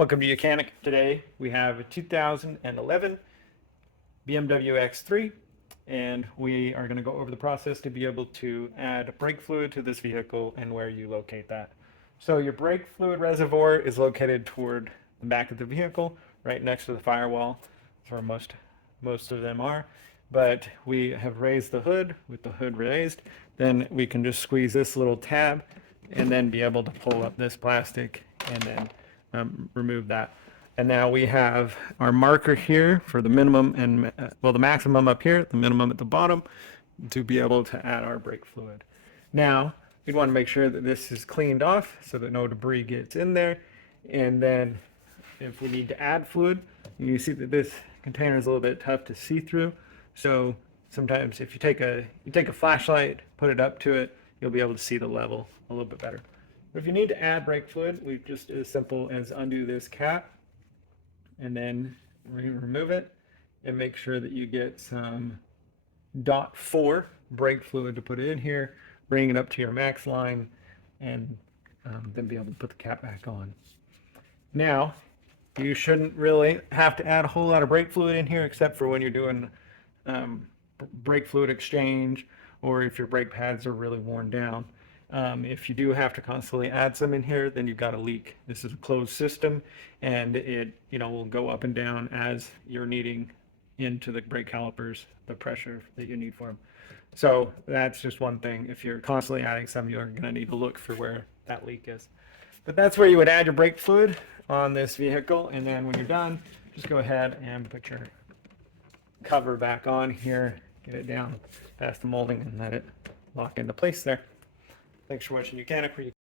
Welcome to Mechanic. Today we have a 2011 BMW X3 and we are going to go over the process to be able to add brake fluid to this vehicle and where you locate that. So your brake fluid reservoir is located toward the back of the vehicle, right next to the firewall. That's where most of them are. But we have raised the hood. With the hood raised, then we can just squeeze this little tab and then be able to pull up this plastic and then remove that. And now we have our marker here for the minimum and the maximum up here, the minimum at the bottom, to be able to add our brake fluid. Now we'd want to make sure that this is cleaned off so that no debris gets in there. And then if we need to add fluid, you see that this container is a little bit tough to see through. So sometimes if you take a flashlight, put it up to it, you'll be able to see the level a little bit better. But if you need to add brake fluid, we just as simple as undo this cap and then remove it and make sure that you get some .4 brake fluid to put in here, bring it up to your max line, and then be able to put the cap back on. Now, you shouldn't really have to add a whole lot of brake fluid in here except for when you're doing brake fluid exchange or if your brake pads are really worn down. If you do have to constantly add some in here, then you've got a leak. This is a closed system and it will go up and down as you're needing into the brake calipers, the pressure that you need for them. So that's just one thing. If you're constantly adding some, you're going to need to look for where that leak is. But that's where you would add your brake fluid on this vehicle, and then when you're done, just go ahead and put your cover back on here, get it down past the molding and let it lock into place there. Thanks for watching Mechanic.